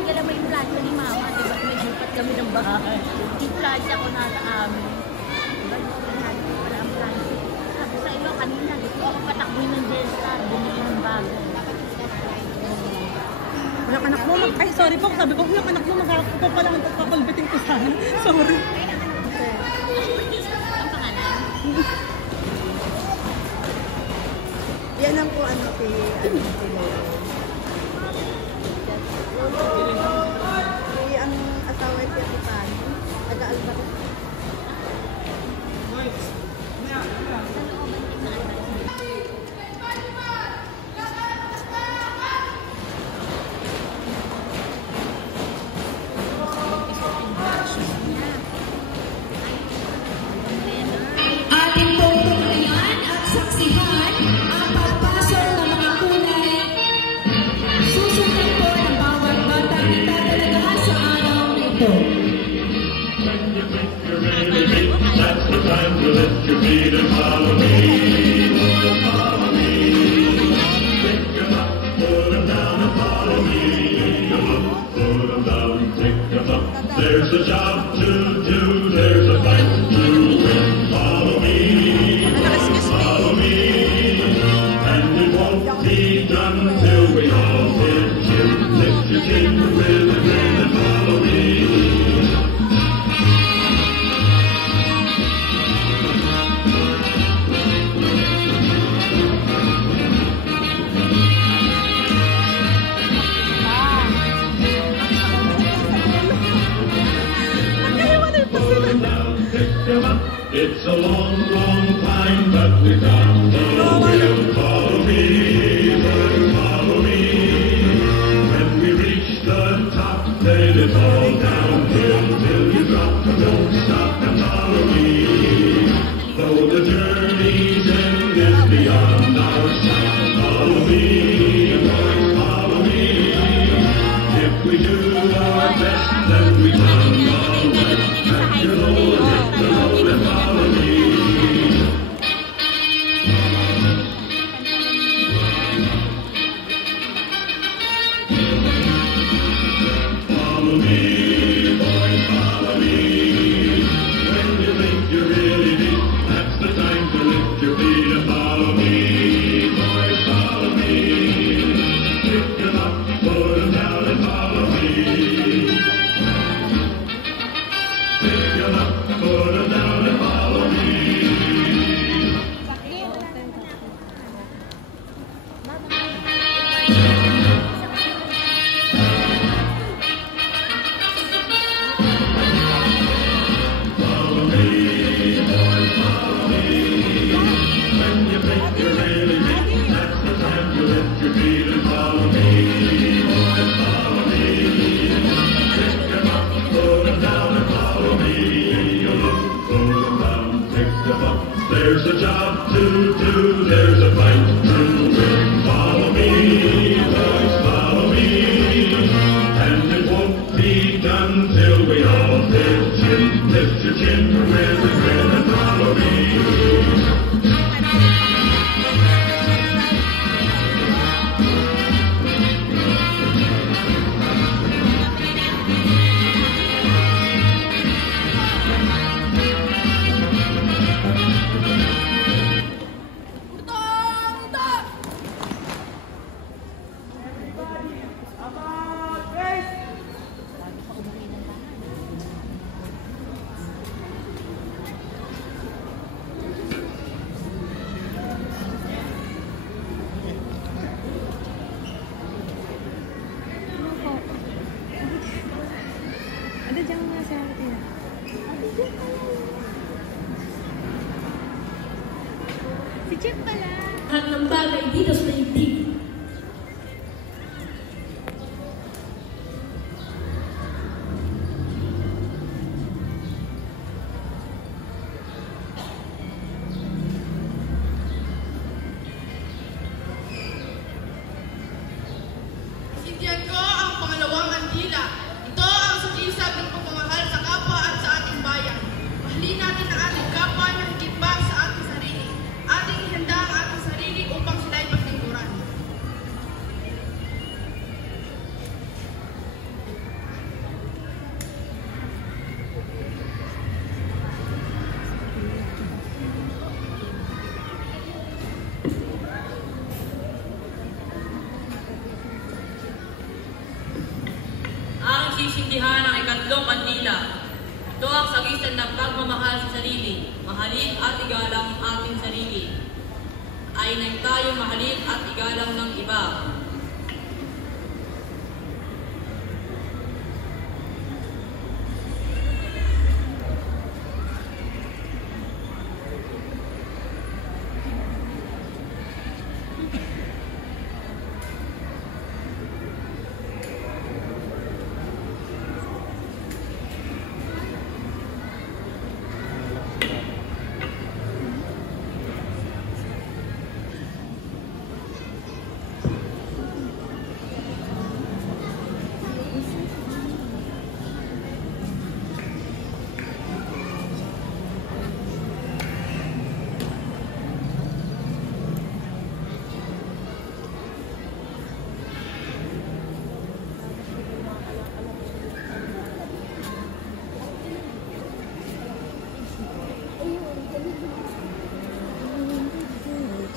Hindi naman yung plancha ni Mama, diba? Naglipat kami ng bahay. Yung plancha ko nasa amin. Diba? Wala ang plancha. Sabi sa iyo, kanina, gusto ako patakbuhin ng Jetstar. Bumili ng bago. Yung anak mo, ay sorry po, sabi ko, yung anak mo, magkakapo pala ang pagpakalbitin ko sana. Sorry. Ang pangalan? Yan ang po ano si ang asawa niya si Pani, taga-Albaret. Ating pong tunghayan at saksihan ang pagpasok ng mga kulay. Susunod po ng bawat batang itatalagaan sa araw nito. That's the time to lift your feet and follow me. Follow me. Pick 'em up, put 'em down and follow me. Pick 'em up, put 'em down, pick 'em up. There's a job to do, there's a fight to win. Follow me, follow me. And it won't be done till we all hit chin. Lift your chin with a grin and follow me. It's a long, long time, but we got the will. Follow me, follow me. When we reach the top, then it's all downhill till you drop. Don't stop and follow me. Though the journey's end is beyond our sight, follow me, boys, follow me. If we do our best, then we done all right. And you know, hit the road and follow me. Follow me, boys, follow me. When you think you're really deep, that's the time to lift your feet and follow me. Boys, follow me. Pick 'em up, put 'em down and follow me. Pick 'em up, put 'em down and follow me. Follow me, boys, follow me. When you think you're really deep, that's the time to lift your feet and follow me. Boys, follow me. Pick 'em up, put 'em down and follow me. Put 'em down, pick 'em up. There's a job to do, there's a fight to win. Follow me, boys, follow me. And it won't be done till we all hit chin. Lift your chin with a grin and follow me. Ada jangan ngasih ya. Si Chip pala. Lahat ng bagay dito sa daigdig. Sindihan ko ang pangalawang andila. Ito ang sagisag ng pagmamahal sa kapwa at sa ating bayan. Mahalin natin ang ating kapwa na higit pa sa ating sarili. Ating ihanda ang ating sarili upang sila'y paglingkuran. sisindihan ang ikatlong kandila. Ito ang sagistan ng pagmamahal sa sarili. Mahalin at igalang ang ating sarili. Ay nang tayo mahalin at igalang ng iba.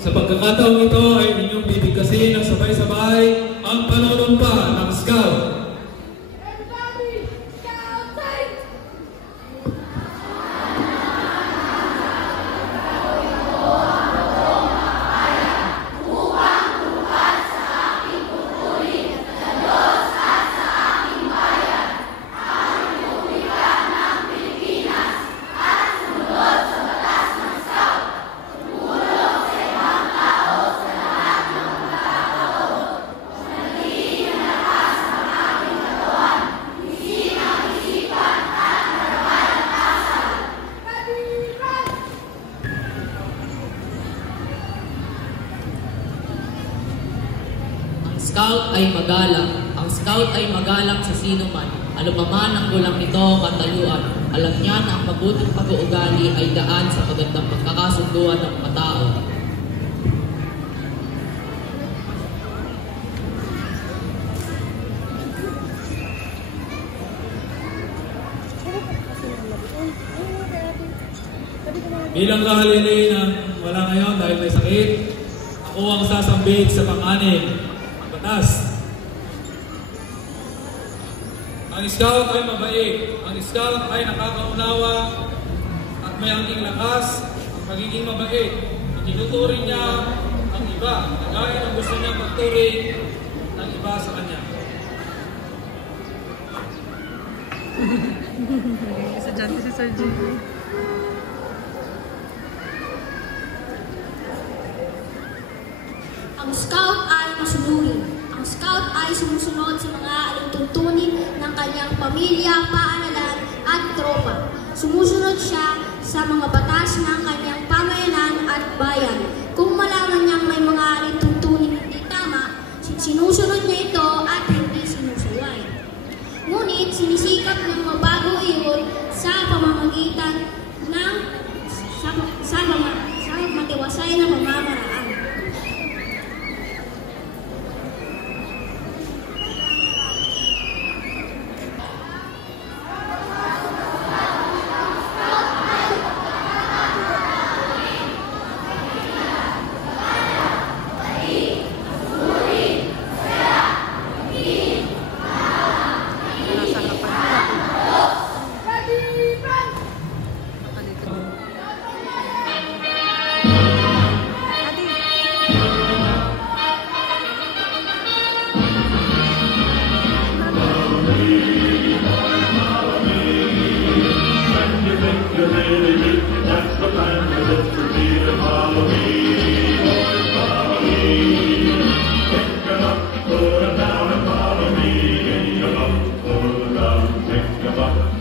Sa pagkakataong ito ay inyong bibigkasin ng sabay-sabay ang panunumpa ng Scout. Scout ay magalang. Ang Scout ay magalang sa sino man. Alupaman ang gulang nito kataluan. Alam niya na ang mabuting pag-uugali ay daan sa magandang pagkakasunduan ng mga tao. Bilang kahalili na wala ngayon dahil may sakit, ako ang sasambit sa pang-anim. Batas. Ang Scout ay mabait. Ang Scout ay nakakaunawa at may angking lakas at magiging mabait. Itinuturing niya ang iba na gaya ng gusto niya magturing ng iba sa kanya. Estudyante si Sir Jimmy. Ang Scout ay masunurin. Ang Scout ay sumusunod sa mga alintuntunin ng kanyang pamilya, paaralan at tropa. Sumusunod siya sa mga batas ng kanyang pamayanan at bayan. Kung malaman niyang may mga alintuntunin hindi tama, sinusunod niya ito at hindi sinusuway. Ngunit sinisikap ng mabago iyon sa pamamagitan ng sa matiwasay na pamamaraan.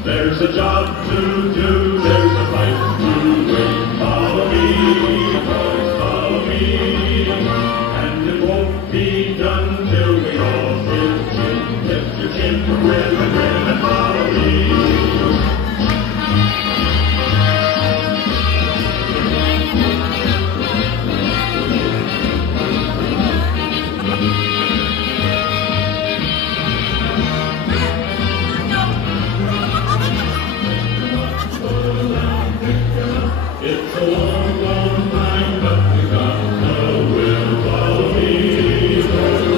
There's a job to do, there's a fight to win. Follow me, boys, follow me. And it won't be done till we all hit chin. Lift your chin, grin and follow me. It's a long, long time, but we got the will. Follow me.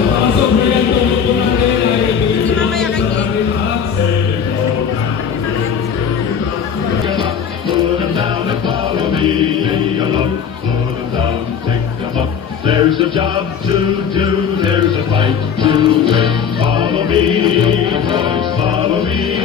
Pasok na yan, tulog po natin ay Mamaya kay job to do, there's a fight to win. Follow me, boys, follow me.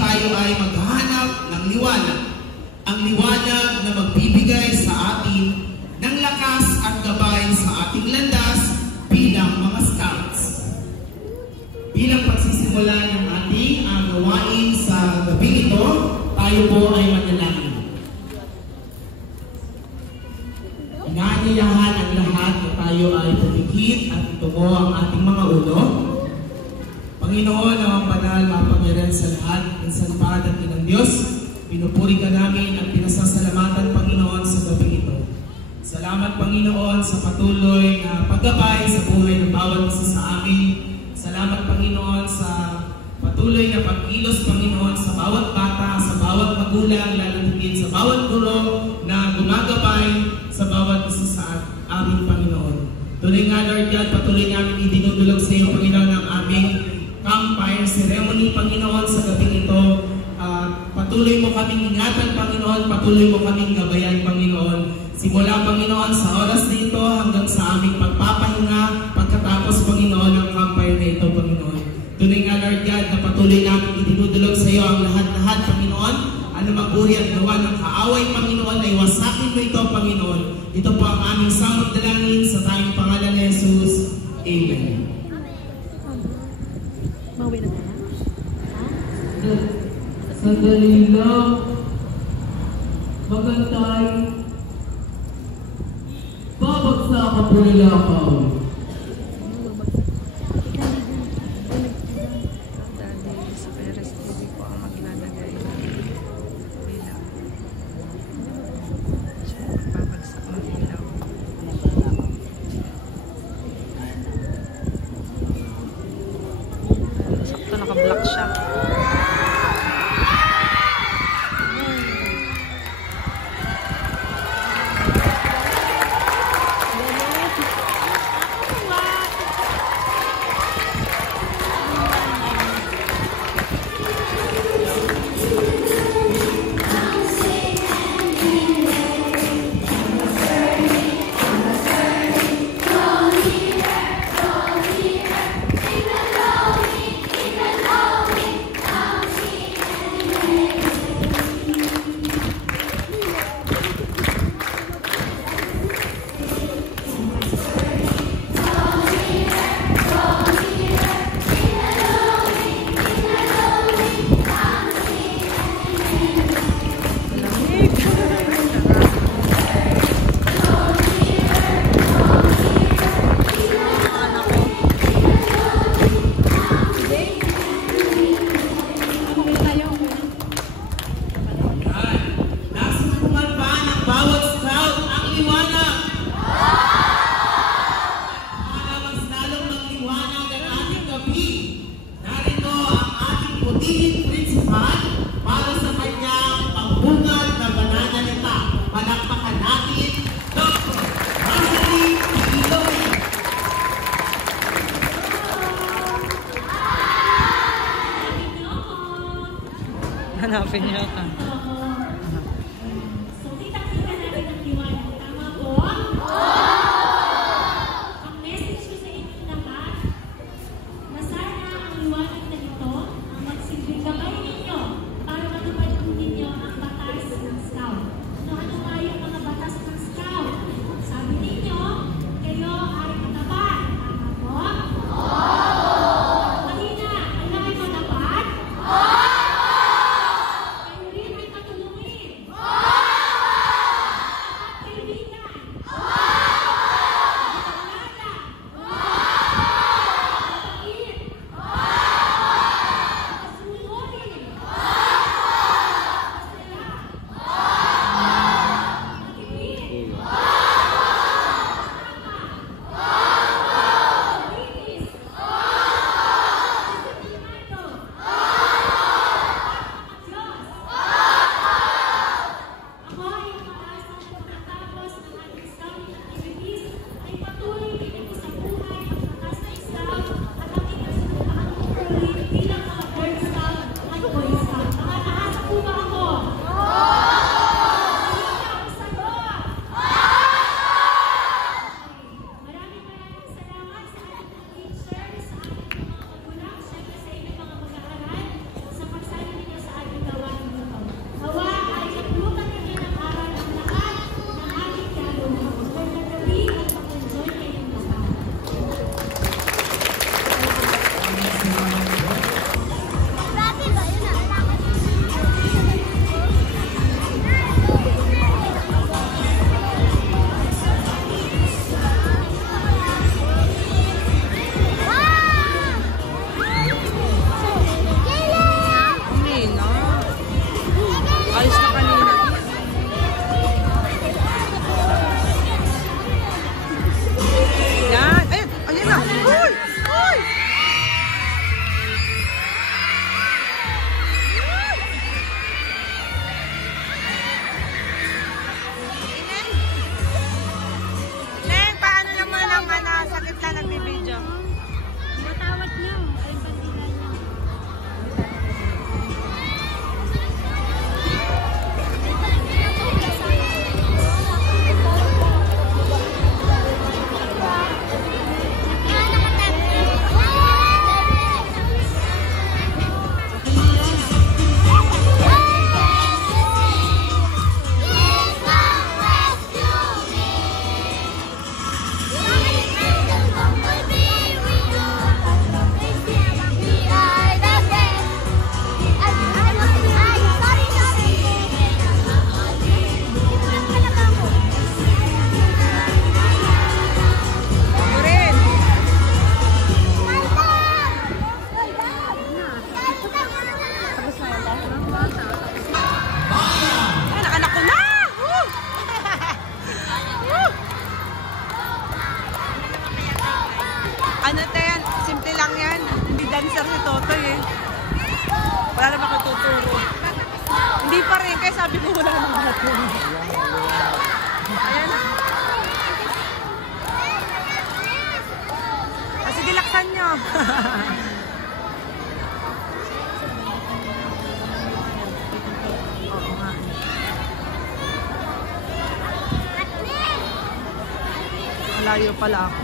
Tayo ay maghahanap ng liwanag. Ang liwanag na magbibigay sa atin ng lakas at gabay sa ating landas bilang mga scouts. Bilang pagsisimula ng ating gawain sa gabi ito, tayo po ay manalangin. Inaanyayahan ang lahat na tayo ay pumikit at itungo ang ating mga ulo. Panginoon, ang banal, mapangyarihan sa lahat, minsan pa at ng Diyos, pinupuri ka namin at pinasasalamatan, Panginoon, sa gabi ito. Salamat, Panginoon, sa patuloy na paggabay sa buhay ng bawat isa sa amin. Salamat, Panginoon, sa patuloy na pagkilos, Panginoon, sa bawat bata, sa bawat magulang, lalo higit sa bawat guro na gumagabay sa bawat isa sa aming Panginoon. Tuloy nga, Lord God, patuloy namin idinudulog sa iyo, Panginoon, ang aming campfire ceremony, Panginoon, sa gabi ito. Patuloy mo kaming ingatan, Panginoon. Patuloy mo kaming gabayan, Panginoon. Simula, Panginoon, sa oras na ito hanggang sa aming pagpapahinga pagkatapos, Panginoon, ng campfire na ito, Panginoon. Tunay nga, Lord God, na patuloy namin idinudulog sa iyo ang lahat-lahat, Panginoon. Ano mag-uri at gawa ng kaaway, Panginoon, ay wasakin mo ito, Panginoon. Ito po ang aming samot dalangin sa tayong pangalan ni Jesus. Amen. Sandali lang. Magantay. Babagsakan po nila ako. Naka-block siya. Hanapin niyo ka. So, kita-kita natin ang liwanag. Tama po? Ang message ko sa inyong lahat, na sana ang liwanag na ito ang magsilbing gabay ninyo Oo nga. Malayo pala ako.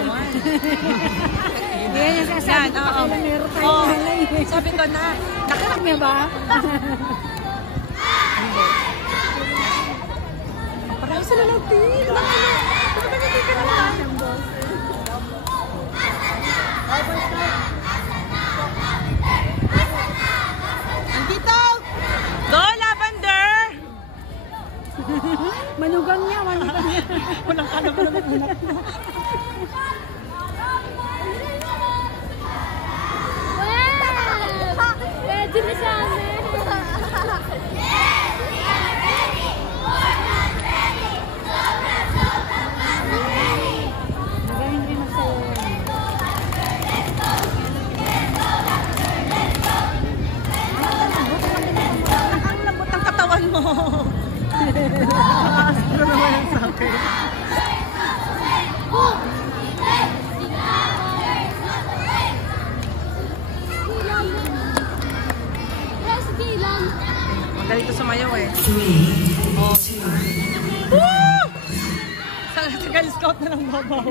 bawal. Yan yung sasabi ko pa kailan meron tayo malay. Sabi ko na, nakalak niya ba? Hindi. Parang sila lang din. Bakit hindi ka naman? Andito! Go, Lavender! Manugang niya. Walang kalam na anak mo. Pwede na siya. Magaling rin ako sa'yo. Ang lambot ng katawan mo. Nakakasuro naman yan sa akin. Magaling ito sumayaw eh. Oh. Woo! Sa Girl Scout na lang babaw.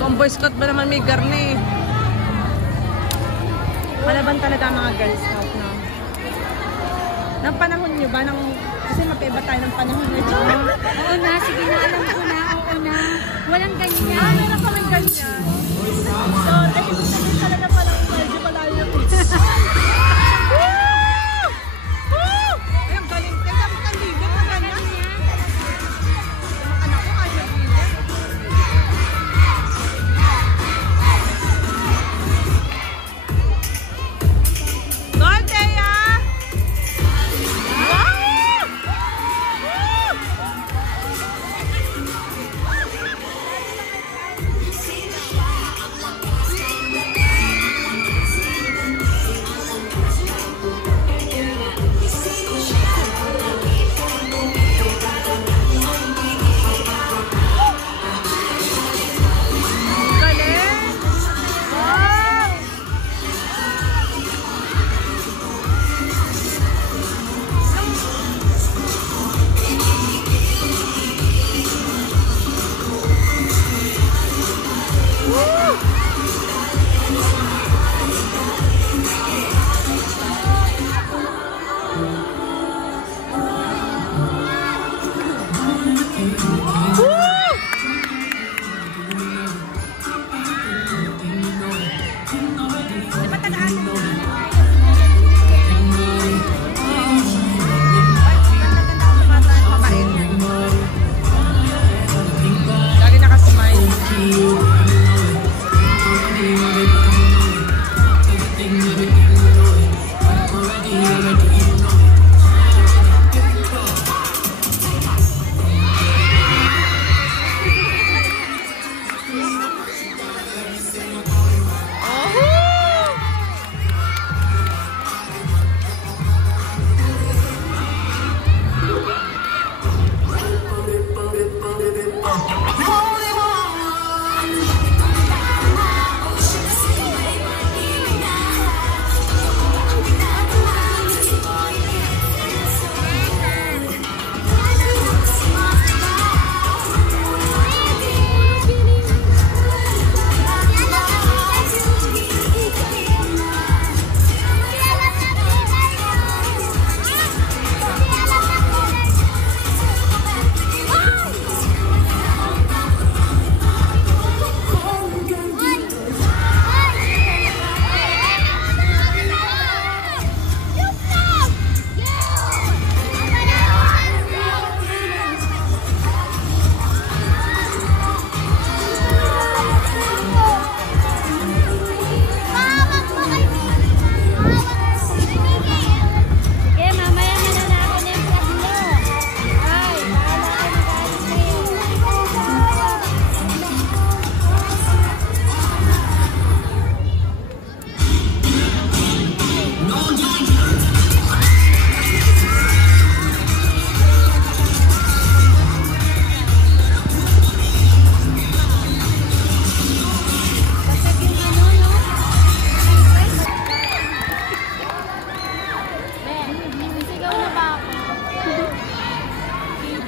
Tomboy Scout ba naman may garni? Malaban talaga ang mga Girl Scout, no? Nang panahon nyo ba? Kasi magkaiba tayo ng panahon nyo. Oo na, sige na, alam ko na. Oo na. Walang ganyan. Ah, meron kami ganyan. So, dahil talaga palang medyo malayo. Woo! Woo! Ayun, galing. Kaya mo kang libre na ganyan. Anak ko, kaya libre. Gol, Thea! Wow! Woo!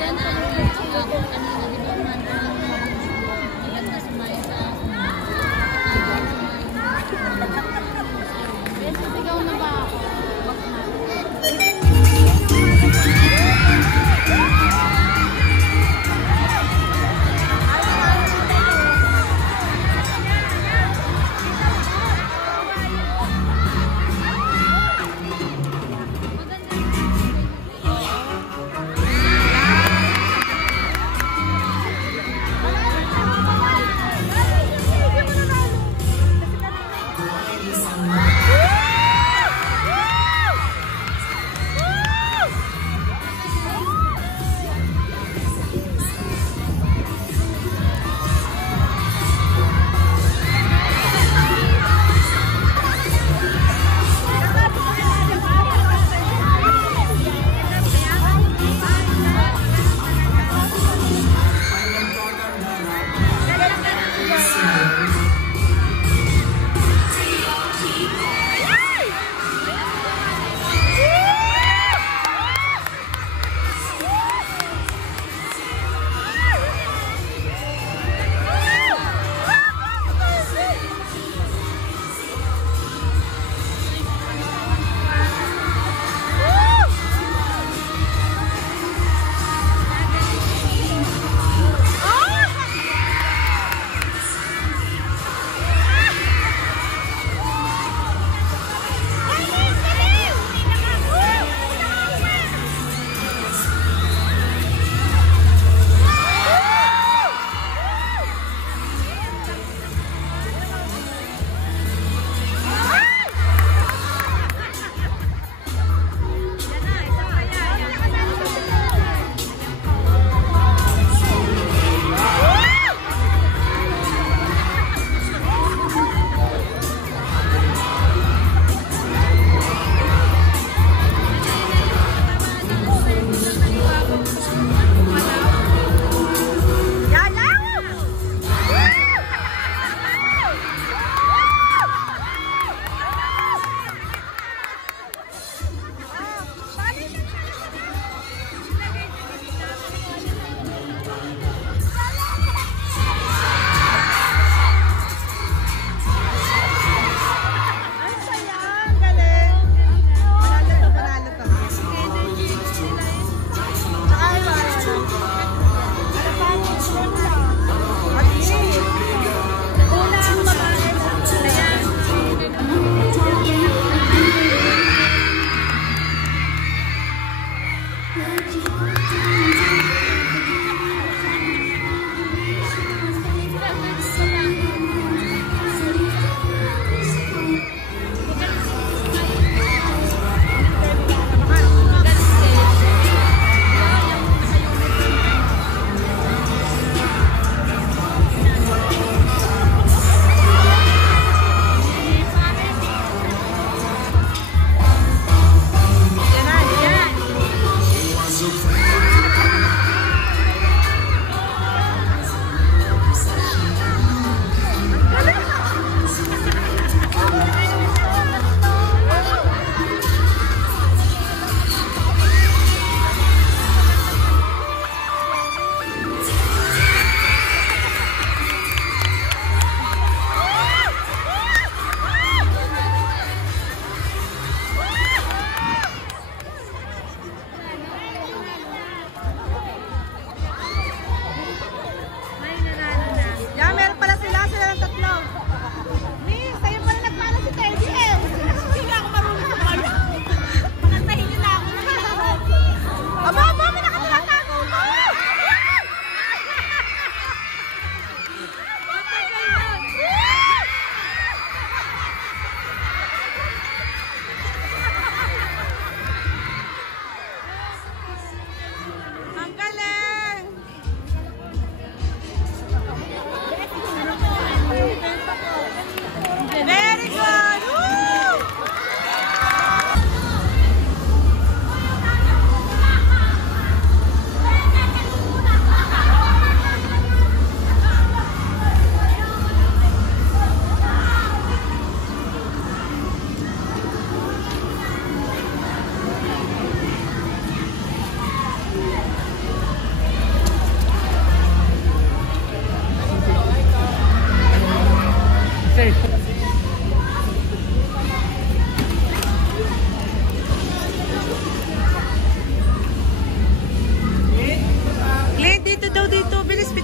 Then, ako kanina, di ba, maganda sumaya sa sigaw na ba ako?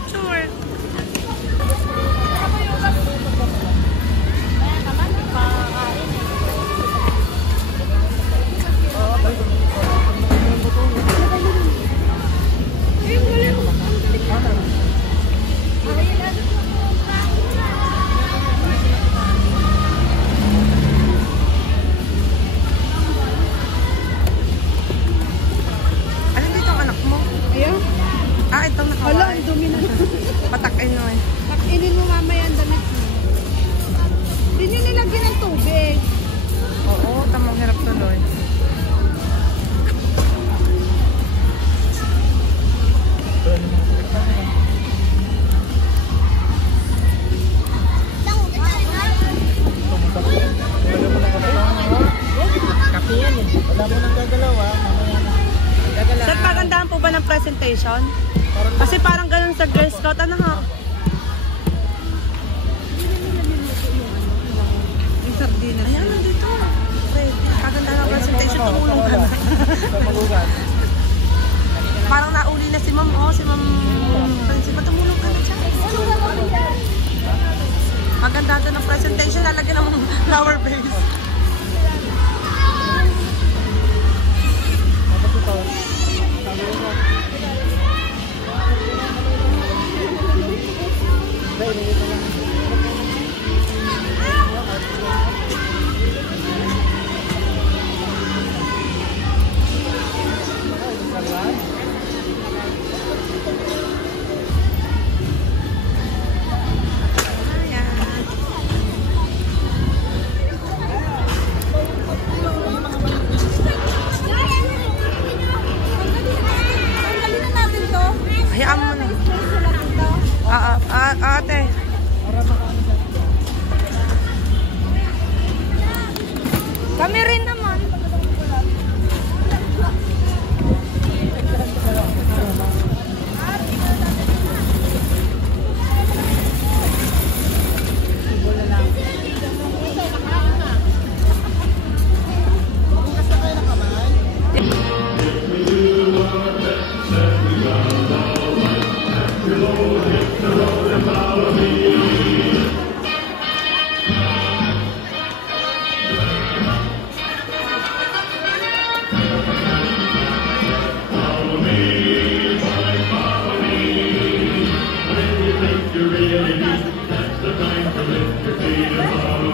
picture. Alin dito ang anak mo? Ayun. Ah, itong Hala, nakawala. ang dumi na. Patakin mo eh. Pakinin mo mamaya ang damit mo. Hindi nyo nilagyan ng tubig. Oo, tamang hirap tuloy. Sir, pagandahan po ba ng presentation? Kasi parang ganun sa Girl Scout. Ano ha? Yung sardinas. Ayan, nandito. Pagandahan ng presentation. Tumulong ka na. Parang nauli na si Ma'am. Oh, si Ma'am Principal. Tumulong ka na siya. Pagandahan ng presentation. Lalagyan ng flower base. Hayaan mo na. Ate. Kami rin naman. Follow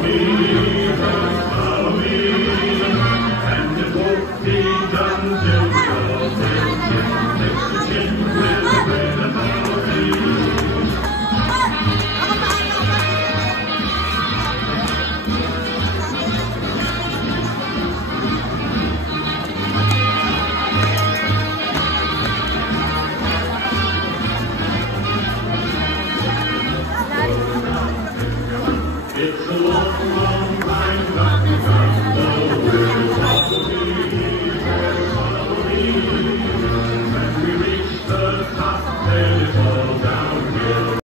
me,